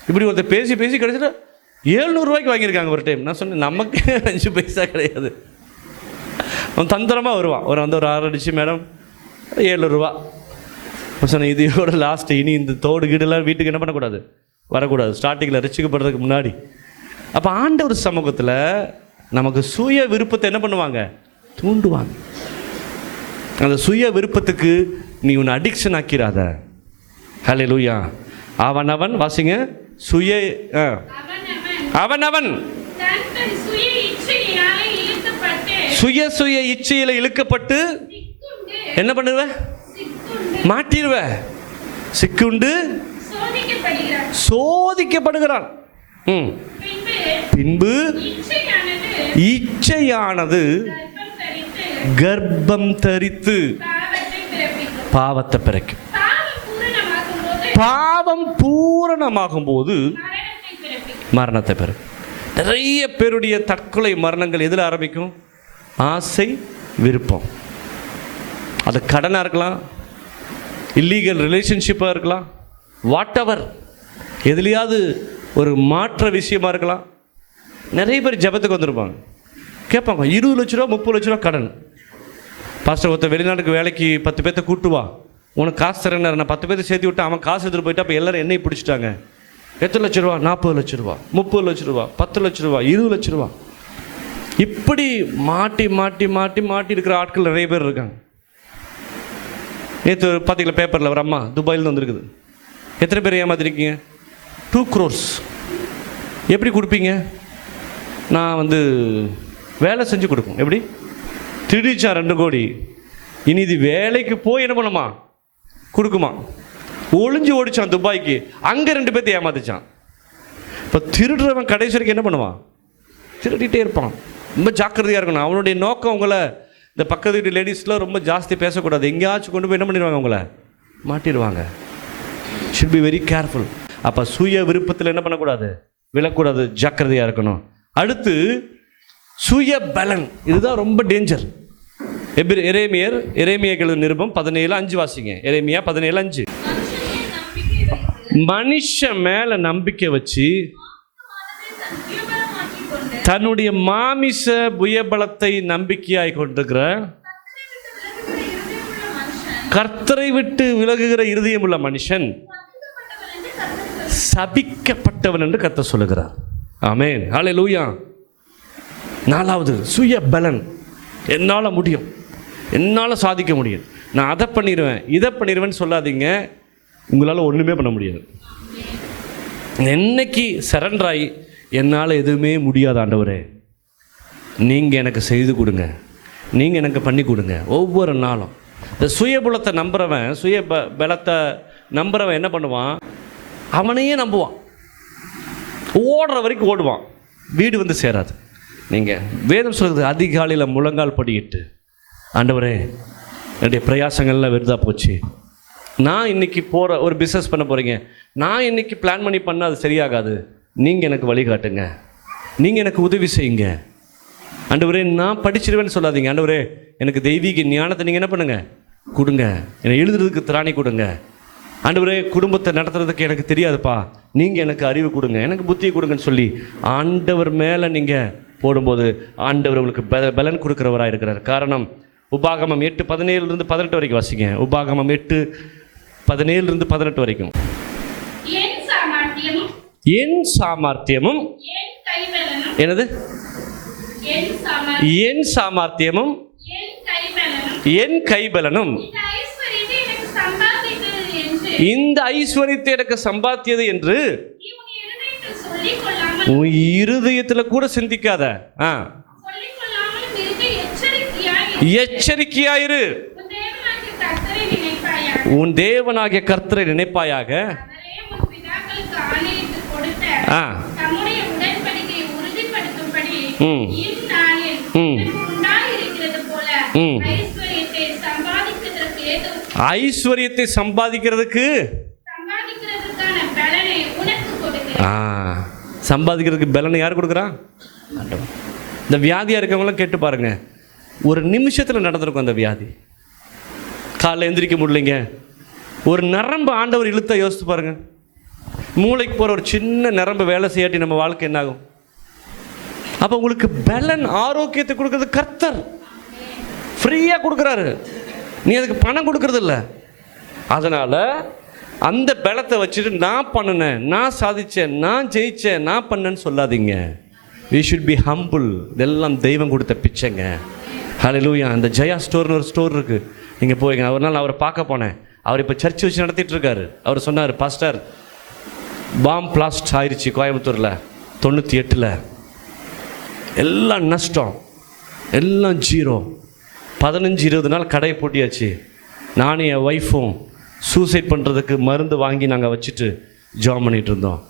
இப்படி ஒருத்தர் பேசி பேசி கிடச்சிட்டு 700 ரூபாய்க்கு வாங்கியிருக்காங்க ஒரு டைம். நான் சொன்னேன் நமக்கு 5 பைசா கிடையாது. அவன் தந்திரமாக வருவான். ஒரு 6 அடிச்சு மேடம் 700 ரூபா. சொன்னேன் இதோட லாஸ்ட்டு, இனி இந்த தோடு கீடெல்லாம் வீட்டுக்கு என்ன பண்ணக்கூடாது, வரக்கூடாது. ஸ்டார்டிங்கில் ரசிக்கப்படுறதுக்கு முன்னாடி. அப்போ ஆண்டவர் சமூகத்தில் நமக்கு சுய விருப்பத்தை என்ன பண்ணுவாங்க, தூண்டுவாங்க. அந்த சுய விருப்பத்துக்கு நீ உன்னை அடிக்ஷன் ஆக்கிறாத. ஹல்லேலூயா. அவனவன் வாசிங்க. அவனவன் சுய இச்சையில இழுக்கப்பட்டு என்ன பண்ணுவ, மாட்டிடுவ, சிக்குண்டு சோதிக்கப்படுகிறான். பின்பு இச்சையானது கர்ப்பம் தரித்து பாவத்தை பிறக்கும். பாவம் பூரணமாகும் போது மரணத்தை பெறும். நிறைய பேருடைய தற்கொலை மரணங்கள் எதில் ஆரம்பிக்கும்? ஆசை, விருப்பம். அது கடனாக இருக்கலாம், இல்லீகல் ரிலேஷன்ஷிப்பாக இருக்கலாம், வாட் எவர், எதுலையாவது ஒரு மாற்ற விஷயமா இருக்கலாம். நிறைய பேர் ஜெபத்துக்கு வந்திருப்பாங்க, கேட்பாங்க 20 லட்ச ரூபா 30 லட்ச ரூபா கடன். பாஸ்டர் ஒருத்தர் வெளிநாட்டுக்கு வேலைக்கு 10 பேர்த்த கூட்டுவா, உனக்கு காசு தரேன், நான் 10 பேர்த்த சேர்த்து விட்டு அவன் காசு எடுத்துகிட்டு போயிட்டு அப்போ எல்லாரும் என்னை பிடிச்சிட்டாங்க. எத்தனை லட்ச ரூபா? 40 லட்ச ரூபா, 30 லட்ச ரூபா, 10 லட்ச ரூபா, 20 லட்ச ரூபா. இப்படி மாட்டி மாட்டி மாட்டி மாட்டி இருக்கிற ஆட்கள் நிறைய பேர் இருக்காங்க. நேற்று பார்த்தீங்களா பேப்பரில் ஒரு அம்மா துபாயிலேருந்து வந்துருக்குது. எத்தனை பேர் ஏமாத்திருக்கீங்க? 2 crores. எப்படி கொடுப்பீங்க? நான் வேலை செஞ்சு கொடுக்கும். எப்படி திருடிச்சா 2 கோடி. இனி இது வேலைக்கு போய் என்ன பண்ணுமா, கொடுக்குமா. ஒளிஞ்சு ஓடிச்சான் துபாய்க்கு, அங்கே 2 பேர்த்து ஏமாத்திச்சான். இப்போ திருடுறவன் கடைசி வரைக்கும் என்ன பண்ணுவான், திருடிட்டே இருப்பான். ரொம்ப ஜாக்கிரதையாக இருக்கணும். அவனுடைய நோக்கம் உங்களை, இந்த பக்கத்து வீட்டு லேடிஸ்லாம் ரொம்ப ஜாஸ்தி பேசக்கூடாது, எங்கேயாச்சும் கொண்டு போய் என்ன பண்ணிடுவாங்க, உங்களை மாட்டிடுவாங்க. Should be very careful. அப்போ சுய விருப்பத்தில் என்ன பண்ணக்கூடாது, விழக்கூடாது, ஜாக்கிரதையாக இருக்கணும். அடுத்து சுய பலன் இதுதான் ரொம்ப டேஞ்சர். எரேமியா நிருபம் 17:5 வாசிங்க. எரேமியா 17:5. மனுஷன் மேல நம்பிக்கை வச்சு தன்னுடைய மாமிச புயபலத்தை நம்பிக்கையாய் கொண்டிருக்கிற, கர்த்தரை விட்டு விலகுகிற இருதயம் உள்ள மனுஷன் சபிக்கப்பட்டவன் என்று கர்த்தர் சொல்லுகிறார். ஆமென், ஹல்லேலூயா. 4வது சுய பலன். என்னால் முடியும், என்னால் சாதிக்க முடியும், நான் அதை பண்ணிடுவேன் இதை பண்ணிடுவேன்னு சொல்லாதீங்க. உங்களால் ஒன்றுமே பண்ண முடியாது. என்னைக்கு சரண்டராகி என்னால் எதுவுமே முடியாது ஆண்டவரே, நீங்கள் எனக்கு செய்து கொடுங்க, நீங்கள் எனக்கு பண்ணி கொடுங்க. ஒவ்வொரு நாளும் இந்த சுயபலத்தை நம்புறவன், பலத்தை நம்புறவன் என்ன பண்ணுவான்? அவனையே நம்புவான், ஓடுற வரைக்கும் ஓடுவான், வீடு வந்து சேராது. நீங்கள் வேதம் சொல்கிறது, அதிகாலையில் முழங்கால் படிக்கிட்டு, ஆண்டவரே என்னுடைய பிரயாசங்கள்லாம் வெறுதா போச்சு, நான் இன்றைக்கி போகிற ஒரு பிஸ்னஸ் பண்ண போகிறீங்க, நான் இன்றைக்கி பிளான் பண்ணால் அது சரியாகாது, நீங்கள் எனக்கு வழிகாட்டுங்க, நீங்கள் எனக்கு உதவி செய்யுங்க ஆண்டவரே. நான் படிச்சிருவேன்னு சொல்லாதீங்க, ஆண்டவரே எனக்கு தெய்வீக ஞானத்தை நீங்கள் என்ன பண்ணுங்கள், கொடுங்க, என்னை எழுதுறதுக்கு திராணி கொடுங்க ஆண்டவரே. குடும்பத்தை நடத்துறதுக்கு எனக்கு தெரியாதுப்பா, நீங்கள் எனக்கு அறிவு கொடுங்க, எனக்கு புத்தியை கொடுங்கன்னு சொல்லி ஆண்டவர் மேலே நீங்கள் போடும்போது ஆண்டவர் உங்களுக்கு பலன் கொடுக்குறவராக இருக்கிறார். காரணம், உபாகமம் 8:17-18 வரைக்கும் வாசிங்க. உபாகமம் 8:17-18 வரைக்கும். என் சாமர்த்தியமும் என்னது? என் சாமர்த்தியமும் என் கைபலனும் இந்த ஐஸ்வரியத்தை எனக்கு சம்பாதித்தது என்று உன் இருதயத்தில் கூட சிந்திக்காத. எச்சரிக்கையாயிரு, உன் தேவனாகிய கர்த்தரை நினைப்பாயாக. ஐஸ்வரியத்தை சம்பாதிக்கிறதுக்கு சம்பாதிக்கிறதுக்கு பலனை யார் கொடுக்குறா? இந்த வியாதியாக இருக்கவங்களாம் கேட்டு பாருங்க, ஒரு நிமிஷத்தில் நடந்திருக்கும் அந்த வியாதி. காலைல எந்திரிக்க முடியலைங்க, ஒரு நரம்பு ஆண்டவர் இழுத்த யோசித்து பாருங்க. மூளைக்கு போகிற ஒரு சின்ன நரம்பு வேலை செய்யாட்டி நம்ம வாழ்க்கை என்ன ஆகும்? அப்போ உங்களுக்கு பலன், ஆரோக்கியத்தை கொடுக்கறது கர்த்தர் ஃப்ரீயாக கொடுக்குறாரு, நீ அதுக்கு பணம் கொடுக்கறது இல்லை. அதனால் அந்த பலத்தை வச்சுட்டு நான் பண்ணினேன், நான் சாதித்தேன், நான் ஜெயித்தேன், நான் பண்ணேன்னு சொல்லாதீங்க. we should be humble. இதெல்லாம் தெய்வம் கொடுத்த பிச்சைங்க. ஹல்லேலூயா. அந்த ஜெயா ஸ்டோர்னு ஒரு ஸ்டோர் இருக்குது, நீங்கள் போய்ங்க. ஒரு நாள் அவரை பார்க்க போனேன். அவர் இப்போ சர்ச் வச்சு நடத்திட்டு இருக்காரு. அவர் சொன்னார், பாஸ்டர் பாம் பிளாஸ்ட் ஆயிடுச்சு கோயம்புத்தூரில் 98, எல்லாம் நஷ்டம், எல்லாம் 0. 15-20 நாள் கடையை பூட்டியாச்சு. நானும் என் ஒய்ஃபும் சூசைட் பண்ணுறதுக்கு மருந்து வாங்கி நாங்கள் வச்சுட்டு ஜாம் பண்ணிகிட்டு இருந்தோம்.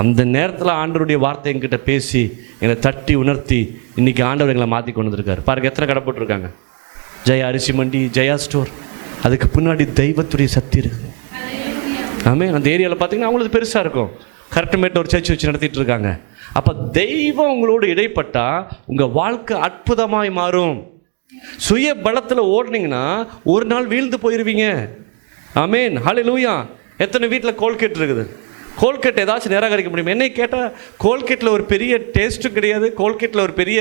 அந்த நேரத்தில் ஆண்டவருடைய வார்த்தை எங்கிட்ட பேசி என்னை தட்டி உணர்த்தி இன்றைக்கி ஆண்டவர் எங்களை மாற்றி கொண்டு வந்திருக்காரு. பாருங்கள், எத்தனை கடை போட்டிருக்காங்க. ஜெயா அரிசி மண்டி, ஜெயா ஸ்டோர், அதுக்கு பின்னாடி தெய்வத்துடைய சக்தி இருக்குது. ஆமே, அந்த ஏரியாவில் பார்த்தீங்கன்னா அவங்களுக்கு பெருசாக இருக்கும். கரெக்டுமேட்டில் ஒரு சர்ச் வச்சு நடத்திட்டு இருக்காங்க. அப்போ தெய்வம் உங்களோடு இடைப்பட்டால் உங்கள் வாழ்க்கை அற்புதமாய் மாறும். சுய பலத்தில் ஓடுனீங்கன்னா ஒரு நாள் வீழ்ந்து போயிடுவீங்க. ஆமேன், ஹல்லேலூயா. எத்தனை வீட்டில் கோல்கேட் இருக்குது? கோல்கேட் ஏதாச்சும் நிராகரிக்க முடியும்? என்னை கேட்டால் கோல்கேட்டில் ஒரு பெரிய டேஸ்ட்டும் கிடையாது, கோல்கேட்டில் ஒரு பெரிய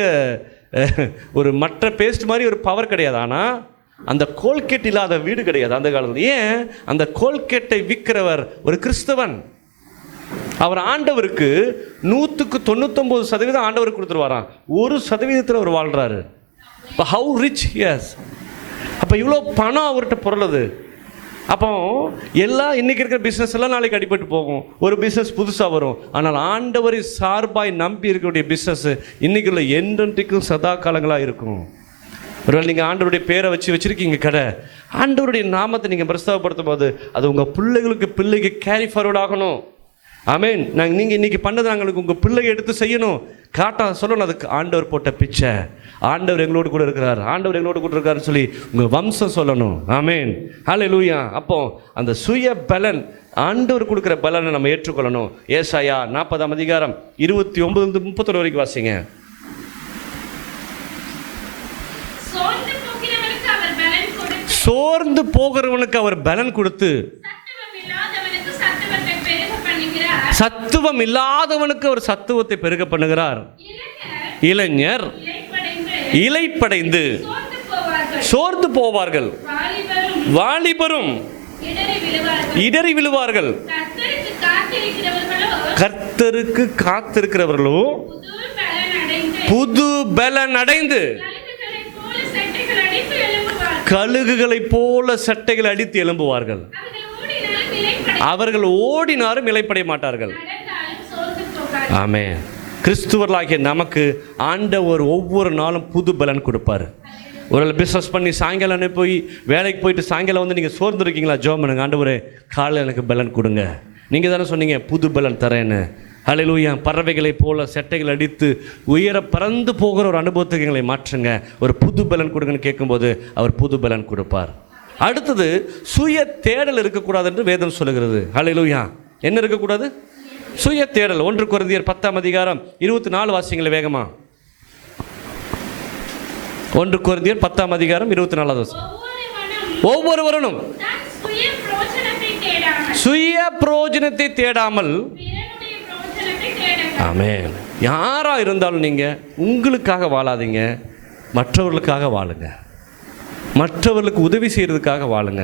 ஒரு மற்ற பேஸ்ட் மாதிரி ஒரு பவர் கிடையாது. ஆனால் அந்த கோல்கேட் இல்லாத வீடு கிடையாது அந்த காலத்தில். ஏன்? அந்த கோல்கேட்டை விற்கிறவர் ஒரு கிறிஸ்தவன். அவர் ஆண்டவருக்கு 199% ஆண்டவருக்கு கொடுத்துருவாராம், 1% அவர் வாழ்கிறாரு. இப்போ ஹவு ரிச் ஹியஸ். அப்போ இவ்வளோ பணம் அவர்கிட்ட பொருளுது. அப்போ எல்லாம் இன்றைக்கி இருக்கிற பிஸ்னஸ் எல்லாம் நாளைக்கு அடிபட்டு போகும், ஒரு பிஸ்னஸ் புதுசாக வரும். ஆனால் ஆண்டவரை சார்பாய் நம்பி இருக்கக்கூடிய பிஸ்னஸ் இன்றைக்கி உள்ள என்றென்றைக்கும் சதா காலங்களாக இருக்கும். ஒருவேளை நீங்கள் ஆண்டவருடைய பேரை வச்சுருக்கீங்க கடை, ஆண்டவருடைய நாமத்தை நீங்கள் பிரஸ்தாபப்படுத்தும் போது அது உங்கள் பிள்ளைக்கு கேரி ஃபார்வர்ட் ஆகணும். ஆமேன். நீங்கள் இன்றைக்கி பண்ணது நாங்களுக்கு உங்கள் பிள்ளையை எடுத்து செய்யணும், காட்டா சொல்லணும். அதுக்கு ஆண்டவர் போட்ட பிச்சை, ஆண்டவர் எங்களோடு கூட இருக்கிறார், ஆண்டவர் எங்களோடு கூட இருக்காருன்னு சொல்லி உங்கள் வம்சம் சொல்லணும். ஆமேன், ஹல்லேலூயா. அப்போ அந்த சுய பலன், ஆண்டவர் கொடுக்குற பலனை நம்ம ஏற்றுக்கொள்ளணும். ஏசாயா 40 அதிகாரம் 29-31 வரைக்கும் வாசிங்க. சோர்ந்து போகிறவனுக்கு அவர் பலன் கொடுத்து, சத்துவம் இல்லாதவனுக்கு அவர் சத்துவத்தை பெருக பண்ணுகிறார். இளைஞர் இளைப்படைந்து சோர்ந்து போவார்கள், வாலிபரும் இடறி விழுவார்கள். கர்த்தருக்கு காத்திருக்கிறவர்களோ புது பலன் அடைந்து கழுகுகளைப் போல சட்டைகள் அடித்து எழும்புவார்கள். அவர்கள் ஓடினாலும் இளைப்படைய மாட்டார்கள். ஆமென். கிறிஸ்துவர்களாகிய நமக்கு ஆண்டவர் ஒவ்வொரு நாளும் புது பலன் கொடுப்பார். ஒரு பிஸ்னஸ் பண்ணி சாயங்காலம் போய் வேலைக்கு போயிட்டு சாயங்காலம் வந்து நீங்கள் சோர்ந்துருக்கீங்களா? ஜெபம் பண்ணுங்க, ஆண்டவரே காலையில் எனக்கு பலன் கொடுங்க. நீங்கள் தானே சொன்னீங்க புது பலன் தரேன்னு. ஹல்லேலூயா. பறவைகளைப் போல செட்டைகள் அடித்து உயர பறந்து போகிற ஒரு அனுபவத்துக்கு எங்களை மாற்றுங்க, ஒரு புது பலன் கொடுங்கன்னு கேட்கும்போது அவர் புது பலன் கொடுப்பார். அடுத்தது சுய தேடல் இருக்கக்கூடாது என்று வேதம் சொல்லுகிறது. ஹல்லேலூயா. என்ன இருக்கக்கூடாது? சுய தேடல். 1 கொரிந்தியர் 10:24 வாசிங்களே வேகமா. 1 கொரிந்தியர் 10:24. ஒவ்வொருவரும் சுய பிரயோஜனத்தை தேடாமல். ஆமென். யாரா இருந்தாலும் நீங்க உங்களுக்காக வாழாதீங்க, மற்றவர்களுக்காக வாழுங்க. மற்றவர்களுக்கு உதவி செய்யறதுக்காக வாழுங்க.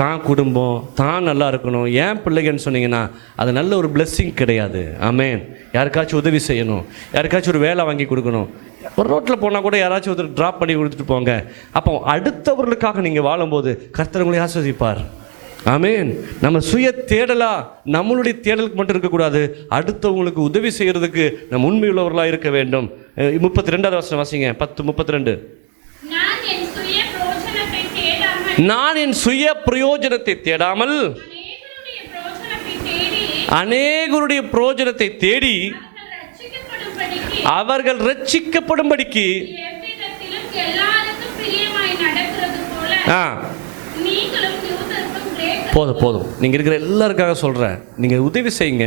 தான் குடும்பம் தான் நல்லா இருக்கணும், ஏன் பிள்ளைங்கன்னு சொன்னீங்கன்னா அது நல்ல ஒரு பிளெஸ்ஸிங் கிடையாது. ஆமென். யாருக்காச்சும் உதவி செய்யணும், யாருக்காச்சும் ஒரு வேலை வாங்கி கொடுக்கணும். ஒரு ரோட்டில் போனால் கூட யாராச்சும் ஒருத்தர் ட்ராப் பண்ணி கொடுத்துட்டு போங்க. அப்போ அடுத்தவர்களுக்காக நீங்கள் வாழும்போது கர்த்தர் உங்களை ஆசீர்வதிப்பார். ஆமென். நம்ம சுய தேடலா நம்மளுடைய தேடலுக்கு மட்டும் இருக்கக்கூடாது, அடுத்தவங்களுக்கு உதவி செய்யறதுக்கு நம்ம உண்மையுள்ளவர்களாக இருக்க வேண்டும். 32வது வசனம் வாசிங்க. 10:32. நான் என் சுய பிரயோஜனத்தை தேடாமல் அநேகருடைய பிரயோஜனத்தை தேடி அவர்கள் ரட்சிக்கப்படும்படிக்கு. போதும் போதும், நீங்கள் இருக்கிற எல்லாருக்காக சொல்கிறேன், நீங்கள் உதவி செய்யுங்க,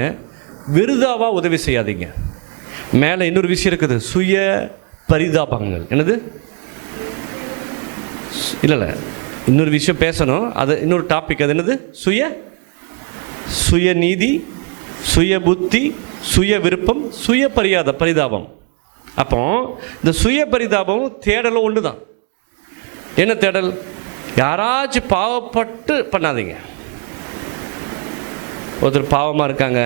விருதாவா உதவி செய்யாதீங்க. மேலே இன்னொரு விஷயம் இருக்குது, சுய பரிதாபங்கள். என்னது? இல்லை இன்னொரு விஷயம் பேசணும், அது இன்னொரு டாபிக். அது என்னது? சுயநீதி, சுய புத்தி, சுய விருப்பம், சுய பரிதாபம். அப்போ இந்த சுய பரிதாபம் தேடலும் ஒன்று தான். என்ன தேடல்? யாராச்சும் பாவப்பட்டு பண்ணாதீங்க. ஒருத்தர் பாவமாக இருக்காங்க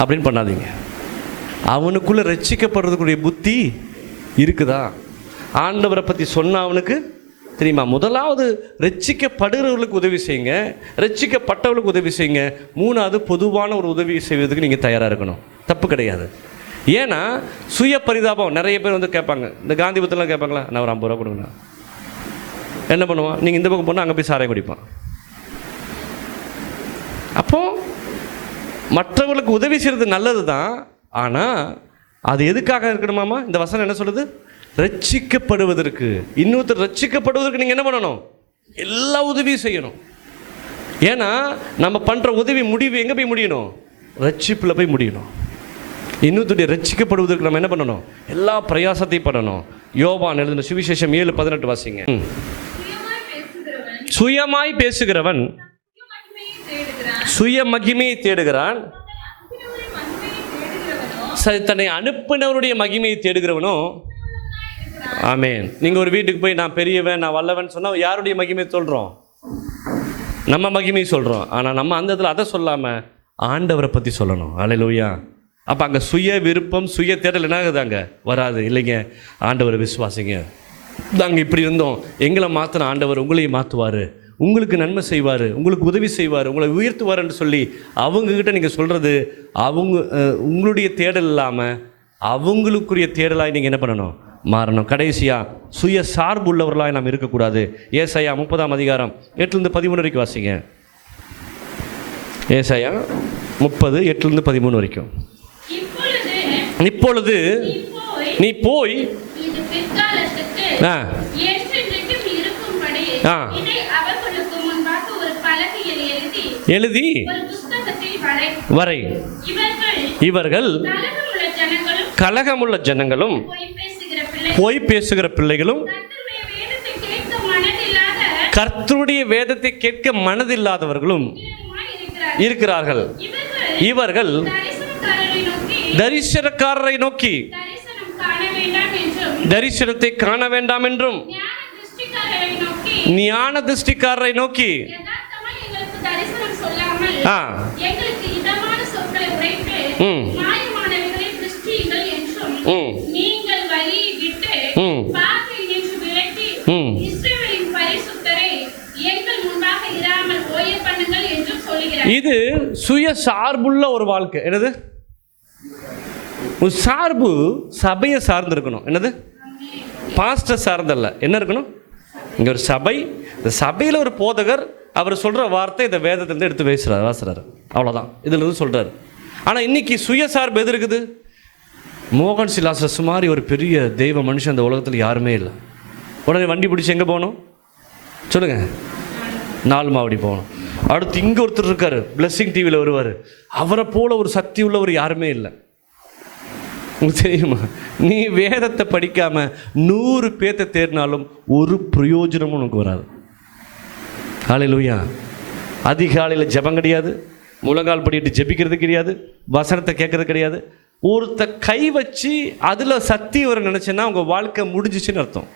அப்படின்னு பண்ணாதீங்க. அவனுக்குள்ளே ரட்சிக்கப்படுறதுக்குரிய புத்தி இருக்குதா? ஆண்டவரை பற்றி சொன்ன அவனுக்கு தெரியுமா? முதலாவது ரட்சிக்கப்படுகிறவர்களுக்கு உதவி செய்யுங்க, ரட்சிக்கப்பட்டவர்களுக்கு உதவி செய்யுங்க. 3வது பொதுவான ஒரு உதவி செய்வதற்கு நீங்கள் தயாராக இருக்கணும். தப்பு கிடையாது. ஏன்னா சுய பரிதாபம் நிறைய பேர் வந்து கேட்பாங்க. இந்த காந்திபுரத்துலாம் கேட்பாங்களா, நான் ஒரு 50 ரூபா கொடுங்கண்ணா. என்ன பண்ணுவான்? நீங்கள் இந்த பக்கம் போனால் அங்கே போய் சாராயம் குடிப்பான். அப்போது மற்றவர்களுக்கு உதவி செய்கிறது நல்லது தான், ஆனால் அது எதுக்காக இருக்கணுமாமா? இந்த வசனம் என்ன சொல்லுது? ரட்சிக்கப்படுவதற்கு. இன்னொருத்தர் ரட்சிக்கப்படுவதற்கு நீங்கள் என்ன பண்ணணும்? எல்லா உதவியும் செய்யணும். ஏன்னா நம்ம பண்ணுற உதவி முடிவு எங்கே போய் முடியணும்? ரட்சிப்பில் போய் முடியணும். இன்னொருத்தருடைய ரட்சிக்கப்படுவதற்கு நம்ம என்ன பண்ணணும்? எல்லா பிரயாசத்தையும் பண்ணணும். யோவான் எழுதின சுவிசேஷம் 7:18 வாசிங்க. சுயமாய் பேசுகிறவன் சுய மகிமையை தேடுகிறான், தன்னை அனுப்பினவருடைய மகிமையை தேடுகிறவனோ. ஆமென். நீங்கள் ஒரு வீட்டுக்கு போய் நான் பெரியவன், நான் வல்லவன் சொன்னால் யாருடைய மகிமையை சொல்கிறோம்? நம்ம மகிமையை சொல்கிறோம். ஆனால் நம்ம அந்த இதில் அதை சொல்லாமல் ஆண்டவரை பற்றி சொல்லணும். அல்லேலூயா. அப்போ அங்கே சுய விருப்பம், சுய தேடல் என்ன ஆகுதாங்க? வராது. இல்லைங்க, ஆண்டவரை விசுவாசிங்க. நாங்கள் இப்படி இருந்தோம், எங்களை மாற்றின ஆண்டவர் உங்களையும் மாற்றுவார், உங்களுக்கு நன்மை செய்வார், உங்களுக்கு உதவி செய்வார், உங்களை உயர்த்துவார்ன்னு சொல்லி அவங்கக்கிட்ட நீங்கள் சொல்கிறது உங்களுடைய தேடல் இல்லாமல் அவங்களுக்குரிய தேடலாக நீங்கள் என்ன பண்ணணும்? மாறணும். கடைசியாக சுய சார்பு உள்ளவர்களாக நாம் இருக்கக்கூடாது. ஏசாயா 30:8-13 வரைக்கும் வாசிங்க. ஏசாயா 30:8-13 வரைக்கும். இப்பொழுது நீ போய் எழுதி வரை. இவர்கள் கலகமுள்ள ஜனங்களும் பொய் பேசுகிற பிள்ளைகளும் கர்த்தருடைய வேதத்தை கேட்க மனதில்லாதவர்களும் இருக்கிறார்கள். இவர்கள் தரிசனக்காரரை நோக்கி தரிசனத்தை காண வேண்டாம் என்றும் ஞான திருஷ்டிக்காரரை நோக்கி இது சுய சார்புள்ள ஒரு வாழ்க்கை. என்னது? ஒரு சார்பு சபையை சார்ந்து இருக்கணும். என்னது? பாஸ்டர் சார்ந்தல்ல. என்ன இருக்கணும்? இங்க ஒரு சபை, இந்த சபையில் ஒரு போதகர் அவர் சொல்ற வார்த்தை இந்த வேதத்திலிருந்து எடுத்து வாசுறாரு, அவ்வளோதான். இதுல இருந்து சொல்றாரு. ஆனால் இன்னைக்கு சுய சார்பு எது இருக்குது? மோகன் சிலாசஸ் மாதிரி ஒரு பெரிய தெய்வ மனுஷன் அந்த உலகத்தில் யாருமே இல்லை. உடனே வண்டி பிடிச்சி எங்கே போகணும் சொல்லுங்க? 4 மாவடி போகணும். அடுத்து இங்கே ஒருத்தர் இருக்காரு, பிளெஸிங் டிவியில் வருவார். அவரை போல ஒரு சக்தி உள்ளவர் யாருமே இல்லை. உங்களுக்கு தெரியுமா? நீ வேதத்தை படிக்காம 100 பேத்தை தேடினாலும் ஒரு பிரயோஜனமும் உனக்கு வராது. ஹல்லேலூயா. அதிகாலையில் ஜெபம் கிடையாது, முழங்கால் படிட்டு ஜெபிக்கிறது கிடையாது, வசனத்தை கேட்கறது கிடையாது. ஒருத்த கை வச்சு அதில் சக்தி வர நினைச்சேன்னா உங்கள் வாழ்க்கை முடிஞ்சிச்சுன்னு அர்த்தம்.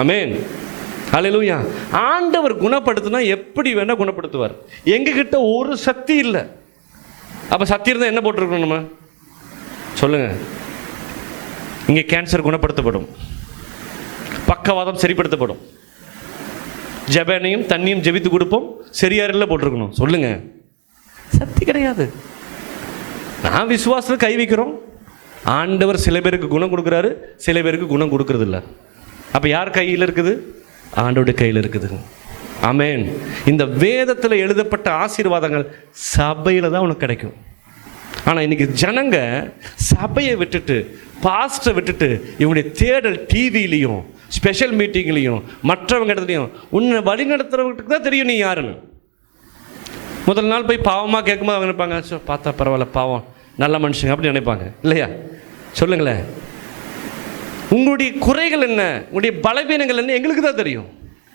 ஆமென். ஹல்லேலூயா. ஆண்டவர் குணப்படுத்தினா எப்படி வேணா குணப்படுத்துவார். எங்ககிட்ட ஒரு சக்தி இல்லை. அப்போ சக்தி இருந்தால் என்ன போட்டிருக்கணும் நம்ம சொல்லுங்க? இங்கே கேன்சர் குணப்படுத்தப்படும், பக்கவாதம் சரிப்படுத்தப்படும், ஜெபனையும் தண்ணியும் ஜெபித்து கொடுப்போம், சரியாரில் போட்டிருக்கணும். சொல்லுங்க, சக்தி கிடையாது. நான் விசுவாசத்தில் கை வைக்கிறோம். ஆண்டவர் சில பேருக்கு குணம் கொடுக்குறாரு, சில பேருக்கு குணம் கொடுக்கறது இல்லை. அப்போ யார் கையில் இருக்குது? ஆண்டோட கையில் இருக்குது. ஆமென். இந்த வேதத்தில் எழுதப்பட்ட ஆசீர்வாதங்கள் சபையில் தான் உனக்கு கிடைக்கும். ஆனால் இன்னைக்கு ஜனங்க சபையை விட்டுட்டு, பாஸ்டரை விட்டுட்டு, இவங்களுடைய தேடல் டிவிலையும் ஸ்பெஷல் மீட்டிங்லையும் மற்றவங்க இடத்துலையும் உன்னை வழி நடத்துறவங்களுக்கு தான் தெரியும் நீ யாருன்னு. முதல் நாள் போய் பாவமாக கேட்கும்போது அவங்க நினைப்பாங்க, பார்த்தா பரவாயில்ல, பாவம், நல்ல மனுஷங்க அப்படின்னு நினைப்பாங்க. இல்லையா? சொல்லுங்களேன். உங்களுடைய குறைகள் என்ன, உங்களுடைய பலவீனங்கள் என்ன எங்களுக்கு தான் தெரியும்.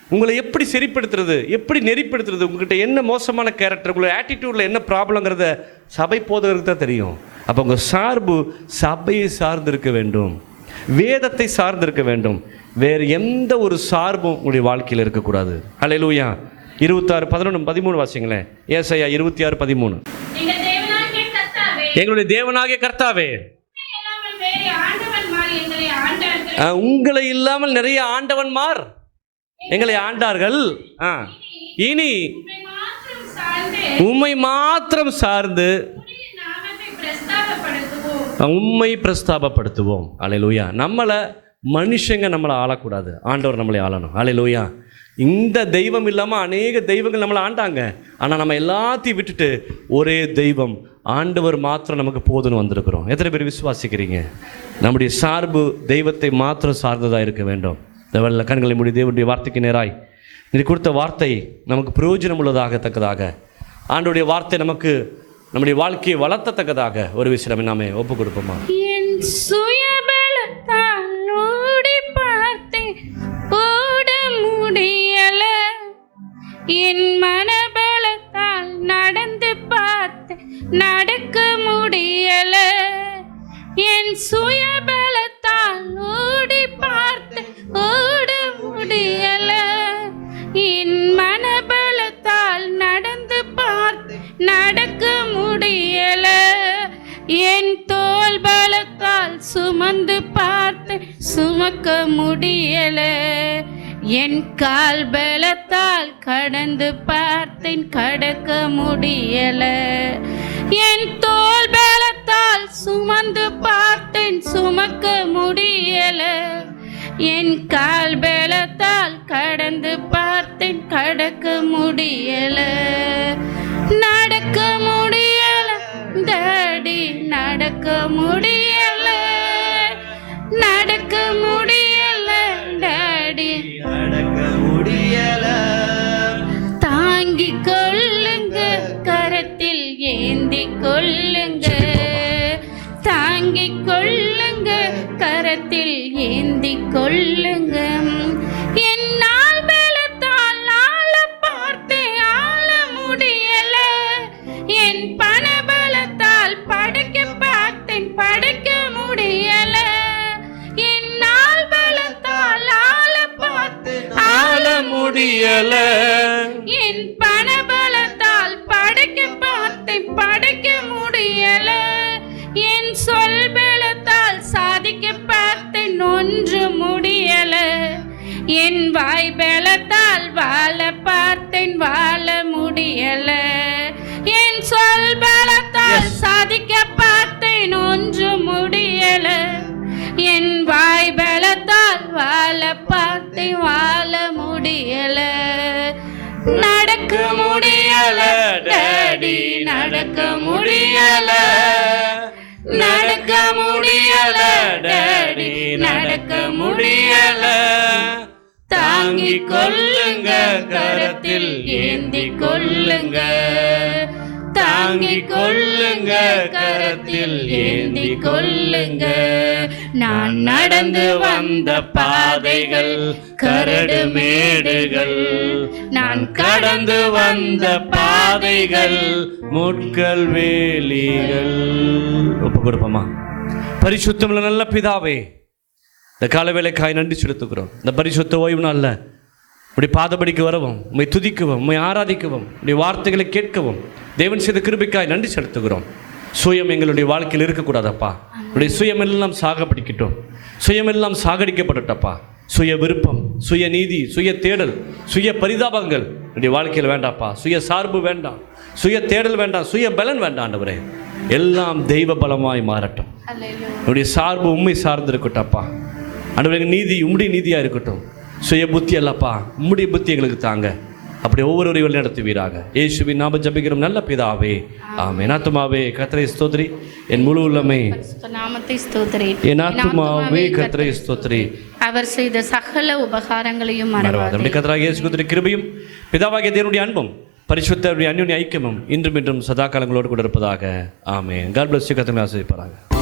உங்களை எப்படி சரிப்படுத்துறது, எப்படி நெறிப்படுத்துறது, உங்கள்கிட்ட என்ன மோசமான கேரக்டர், உங்களை ஆட்டிடியூடில் என்ன ப்ராப்ளங்கிறத சபை போதவருக்கு தான் தெரியும். அப்போ உங்கள் சார்பு சபையை சார்ந்திருக்க வேண்டும், வேதத்தை சார்ந்திருக்க வேண்டும். வேறு எந்த ஒரு சார்பும் உங்களுடைய வாழ்க்கையில் இருக்கக்கூடாது. ஹல்லேலூயா. 26, 11, 13 வாசிங்களேன். ஏசாயா 26, 13. எங்களுடைய தேவனாகிய கர்த்தாவே, உங்களை இல்லாமல் நிறைய ஆண்டவன்மார் எங்களை ஆண்டார்கள். இனி உம்மை மாத்திரம் சார்ந்து உம்மை பிரஸ்தாபப்படுத்துவோம். ஹல்லேலூயா. நம்மளை மனுஷங்க நம்மளை ஆளக்கூடாது, ஆண்டவர் நம்மளை ஆளணும். ஹல்லேலூயா. இந்த தெய்வம் இல்லாமல் அநேக தெய்வங்கள் நம்மளை ஆண்டாங்க. ஆனால் நம்ம எல்லாத்தையும் விட்டுட்டு ஒரே தெய்வம் ஆண்டவர் மாத்திரம் நமக்கு போதுன்னு வந்திருக்கிறோம். எத்தனை பேர் விசுவாசிக்கிறீங்க? நம்முடைய சார்பு தெய்வத்தை மாத்திரம் சார்ந்ததாக இருக்க வேண்டும். தேவல்ல கண்களை மூடி தேவனுடைய வார்த்தைக்கு நேராய் நீ கொடுத்த வார்த்தை நமக்கு பிரயோஜனம் உள்ளதாகத்தக்கதாக, ஆண்டவருடைய வார்த்தை நமக்கு நம்முடைய வாழ்க்கையை வளர்த்தத்தக்கதாக ஒரு விஷயம் நாமே ஒப்பு கொடுப்போமா? என் மனபலத்தால் நடந்து பார்த்து நடக்க முடியல. என் சுயபலத்தால் ஓடி பார்த்து ஓட முடியல. என் மனபலத்தால் நடந்து பார்த்து நடக்க முடியல. என் தோள் பலத்தால் சுமந்து பார்த்து சுமக்க முடியல. என் கால் பலத்தால் கடந்து பார்த்தேன் கடக்க முடியல. என் தோள் பலத்தால் சுமந்து பார்த்தேன் சுமக்க முடியல. என் கால் பலத்தால் கடந்து பார்த்தேன் கடக்க முடியல. நடக்க முடியல டாடி, நடக்க முடியல, நடக்க முடியல டாடி, நடக்க முடியல. தாங்கிக் கொள்ளுங்க, கரத்தில் ஏந்தி கொள்ளுங்க, தாங்கிக் கொள்ளுங்க, கரத்தில் ஏந்தி கொள்ளுங்க. என்னால் பலத்தால் முடியல. என் பணபலத்தால் படைக்க பார்த்தேன், படைக்க முடியல. என் சொல் பலத்தால் சாதிக்க பார்த்தேன், ஒன்று முடியல. என் வாய் பலத்தால் வாழ பார்த்தேன், வாழ முடியல. என் சொல் பலத்தால் சாதிக்க பார்த்தேன், ஒன்று முடியல. என் வாய் பலத்தால் வாழ பார்த்தேன், வாழ முடியல. நடக்க முடியல டாடி, நடக்க முடியல. நடக்க முடியல டாடி, நடக்க முடியல. தாங்கிக் கொள்ளுங்க, கரத்தில் ஏந்திக் கொள்ளுங்க. தாங்கிக் கொள்ளுங்க, கரத்தில் ஏந்திக் கொள்ளுங்க. நான் நடந்து வந்த பாதைகள் கரடு மேடுகள், நான் கடந்து வந்த பாதைகள் முட்கள் வேலிகள். ஒப்பு கொடுப்போமா? பரிசுத்தமுள்ள நல்ல பிதாவே, இந்த காலவேளைக்காய் நன்றி செலுத்துகிறோம். இந்த பரிசுத்த ஓய்வு நாளில் உடைய பாதபடிக்கு வரவும், உம்மை துதிக்கவும், உம்மை ஆராதிக்கவும், உடைய வார்த்தைகளை கேட்கவும் தேவன் செய்த கிருபைக்காய் நன்றி செலுத்துகிறோம். சுயம் எங்களுடைய வாழ்க்கையில் இருக்கக்கூடாதப்பா. உடைய சுயமெல்லாம் சாகடிக்கட்டும், சுயமெல்லாம் சாகடிக்கப்படட்டப்பா. சுய விருப்பம், சுய நீதி, சுய தேடல், சுய பரிதாபங்கள் உடைய வாழ்க்கையில் வேண்டாப்பா. சுய சார்பு வேண்டாம், சுய தேடல் வேண்டாம், சுய பலன் வேண்டாம் ஆண்டவரே. எல்லாம் தெய்வ பலமாய் மாறட்டும். உடைய சார்பு உண்மை சார்ந்து இருக்கட்டப்பா ஆண்டவரே. நீதி உம்முடைய நீதியாக இருக்கட்டும். சுய புத்தி அல்லப்பா, உம்முடைய புத்தி எங்களுக்கு தாங்க. அப்படி ஒவ்வொருவரையும் வழிநடத்துவீராக. இயேசுவின் நாம ஜெபிக்கிறோம் நல்ல பிதாவே, ஆமென். ஆத்துமாவே கர்த்தரை ஸ்தோத்திரி, என் முழு உள்ளமே நாமத்தை ஸ்தோத்திரி. என் ஆத்துமாவே கர்த்தரை ஸ்தோத்திரி, அவர் செய்த சகல உபகாரங்களையும் மறவாதே. நம்முடைய கர்த்தராகிய இயேசு கிறிஸ்துவின் கிருபையும் பிதாவாகிய தேவனுடைய அன்பும் பரிசுத்தருடைய அன்யோன்ய ஐக்கியமும் இன்றும் இன்றும் சதா காலங்களோடு கூட இருப்பதாக. ஆமென். God bless you. கர்த்தர் ஆசீர்வதிப்பாராக.